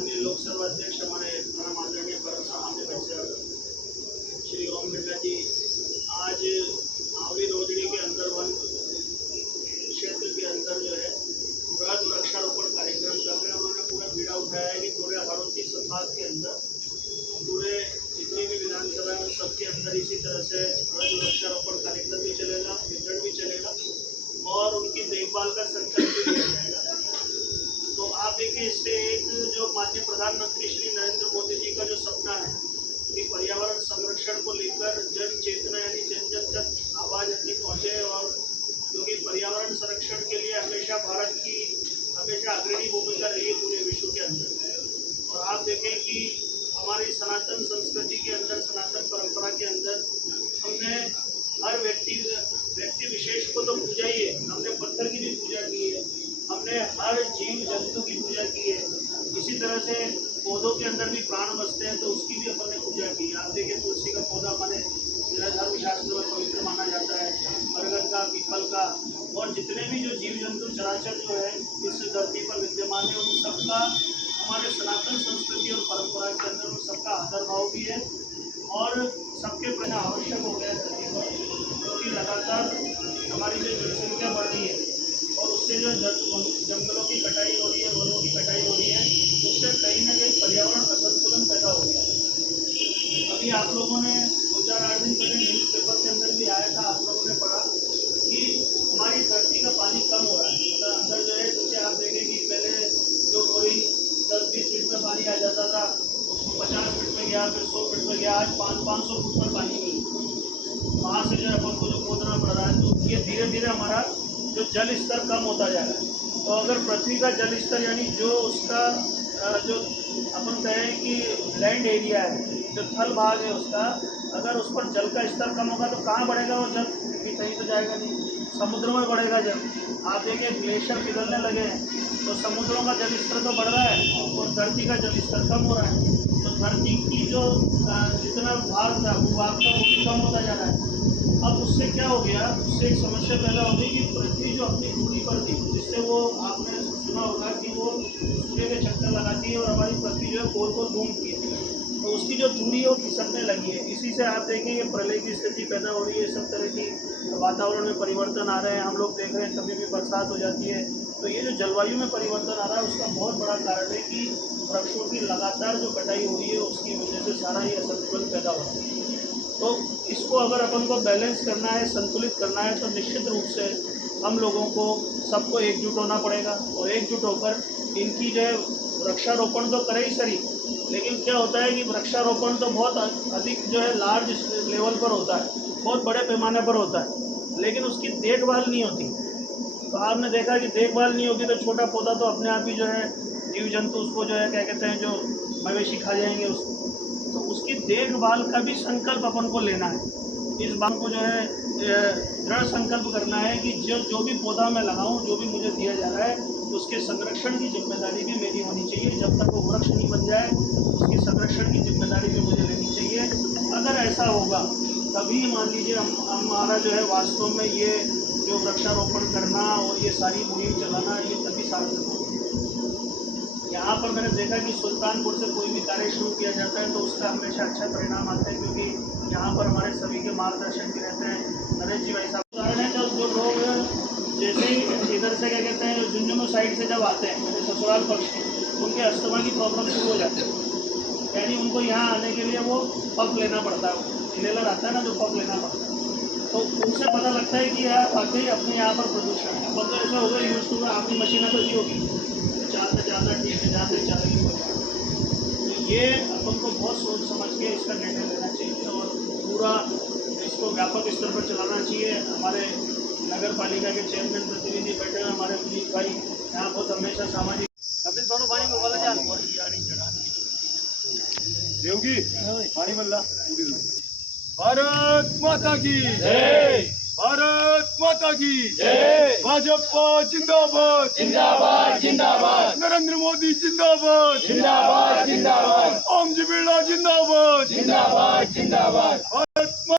माननीय लोकसभा अध्यक्ष हमारे परम आदरणीय परम सामान्य वैसे श्री ओम बिरला जी आज आवली रोजड़ी के अंदर वन क्षेत्र के अंदर जो है बृहद वृक्षारोपण कार्यक्रम कर रहे हैं। उन्होंने पूरा बीड़ा उठाया है कि पूरे हड़ौती संभाग के अंदर पूरे जितनी भी विधानसभा है सबके अंदर इसी तरह से बृहद वृक्षारोपण कार्यक्रम भी चलेगा, वितरण भी चलेगा और उनकी देखभाल का संकल्प भी लिया जाएगा। तो आप देखिए, इससे एक जो माननीय प्रधानमंत्री श्री नरेंद्र मोदी जी का जो सपना है कि पर्यावरण संरक्षण को लेकर जन चेतना यानी जन जन तक आवाज़ अपनी पहुँचे, और क्योंकि पर्यावरण संरक्षण के लिए हमेशा भारत की हमेशा अग्रणी भूमिका रही है पूरे विश्व के अंदर। और आप देखें कि हमारी सनातन संस्कृति के अंदर, सनातन परंपरा के अंदर हमने हर व्यक्ति विशेष को तो पूजा ही है, हमने पत्थर की भी पूजा की है, हमने हर जीव जंतु की पूजा की है। इसी तरह से पौधों के अंदर भी प्राण बसते हैं तो उसकी भी अपन ने पूजा की है। आप देखिए, तुलसी का पौधा हमारे धर्मशास्त्र में पवित्र माना जाता है, बरगद का, पीपल का, और जितने भी जो जीव जंतु चराचर जो है इस धरती पर विद्यमान है उन सबका हमारे सनातन संस्कृति और परंपरा के अंदर उन सबका आदर भाव भी है और सबके प्रति आवश्यक हो गया धरती पर, क्योंकि लगातार हमारी जो जनसंख्या बढ़ रही है और उससे जो जंगलों की कटाई हो रही है, वनों की कटाई हो रही है, उससे कहीं ना कहीं पर्यावरण असंतुलन पैदा हो गया है। अभी आप लोगों ने 2-4-8 दिन पहले न्यूज़पेपर के अंदर भी आया था, आप लोगों ने पढ़ा कि हमारी धरती का पानी कम हो रहा है। मतलब अंदर जो है, जैसे आप देखें कि पहले जो बोरिंग 10-20 फीट में पानी आ जाता था, उसको 50 फीट में गया, फिर 100 फीट में गया, आज 500 फुट पर पानी मिल, वहाँ से जो है अपन को जो खोदना पड़ रहा है। तो ये धीरे धीरे हमारा जो जल स्तर कम होता जा रहा है। तो अगर पृथ्वी का जल स्तर यानी जो उसका जो अपन कहें कि लैंड एरिया है, जो थल भाग है उसका, अगर उस पर जल का स्तर कम होगा तो कहाँ बढ़ेगा वो जल? कहीं तो जाएगा नहीं, समुद्र में बढ़ेगा जल। आप देखिए, ग्लेशियर पिघलने लगे हैं तो समुद्रों का जल स्तर तो बढ़ रहा है और धरती का जल स्तर कम हो रहा है। तो धरती की जो जितना भाग था, भूभाग था, वो भी कम होता जा रहा है। अब उससे क्या हो गया, उससे एक समस्या पैदा हो गई कि पृथ्वी जो अपनी दूरी पर थी, जिससे वो आपने सुना होगा कि वो सूर्य के चक्कर लगाती है और हमारी पृथ्वी जो है गोल गोल घूमती है, तो उसकी जो दूरी है वो खिसकने लगी है। इसी से आप देखें ये प्रलय की स्थिति पैदा हो रही है, सब तरह की वातावरण में परिवर्तन आ रहे हैं। हम लोग देख रहे हैं कभी भी बरसात हो जाती है। तो ये जो जलवायु में परिवर्तन आ रहा है उसका बहुत बड़ा कारण है कि वृक्षों की लगातार जो कटाई हो रही है उसकी वजह से सारा ये असंतुलन पैदा हो रहा है। तो इसको अगर अपन को बैलेंस करना है, संतुलित करना है, तो निश्चित रूप से हम लोगों को सबको एकजुट होना पड़ेगा और एकजुट होकर इनकी जो है वृक्षारोपण तो करे ही सही, लेकिन क्या होता है कि वृक्षारोपण तो बहुत अधिक जो है लार्ज लेवल पर होता है, बहुत बड़े पैमाने पर होता है, लेकिन उसकी देखभाल नहीं होती। तो आपने देखा कि देखभाल नहीं होगी तो छोटा पौधा तो अपने आप ही जो है जीव जंतु उसको जो है क्या कहते हैं, जो मवेशी खा जाएंगे उसको। तो उसकी देखभाल का भी संकल्प अपन को लेना है। इस बात को जो है दृढ़ संकल्प करना है कि जो भी पौधा मैं लगाऊं, जो भी मुझे दिया जा रहा है, उसके संरक्षण की जिम्मेदारी भी मेरी होनी चाहिए। जब तक वो वृक्ष नहीं बन जाए उसकी संरक्षण की जिम्मेदारी भी मुझे लेनी चाहिए। अगर ऐसा होगा तभी मान लीजिए हमारा जो है वास्तव में ये जो वृक्षारोपण करना और ये सारी मुहिम चलाना, ये तभी सार्थक होगा। यहाँ पर मैंने देखा कि सुल्तानपुर से कोई भी कार्य शुरू किया जाता है तो उसका हमेशा अच्छा परिणाम आता है, क्योंकि यहाँ पर हमारे सभी के मार्गदर्शन भी रहते हैं। नरेश जी भाई साहब उदाहरण है, जब जो लोग जैसे ही इधर से क्या कहते हैं झुंझुनू साइड से जब आते हैं मेरे ससुराल पक्ष के, उनके अस्थमा की प्रॉब्लम शुरू हो जाती है, यानी उनको यहाँ आने के लिए वो पफ लेना पड़ता है, इनहेलर आता है ना, जो पफ लेना पड़ता है। तो उनसे पता लगता है कि यार वाकई अपने यहाँ पर प्रदूषण है। अब तो ऐसा होगा यूज टू आपकी मशीनें तो ही होगी, ज़्यादा ठीक है, ज़्यादा चालू हो जाए। तो ये अपन को बहुत सोच समझ के इसका निर्णय लेना चाहिए और पूरा इसको व्यापक स्तर पर चलाना चाहिए। हमारे नगर पालिका के चेयरमैन प्रतिनिधि बैठे हैं, हमारे पुलिस भाई यहाँ बहुत हमेशा सामाजिक अपने दोनों पानी में वाला जान देवगी पानी मल्ला। भारत माता की जय, भारत माता की जय। भाजपा जिंदाबाद, जिंदाबाद जिंदाबाद, नरेंद्र मोदी जिंदाबाद, जिंदाबाद जिंदाबाद, ओम जी बिरला जिंदाबाद, जिंदाबाद जिंदाबाद।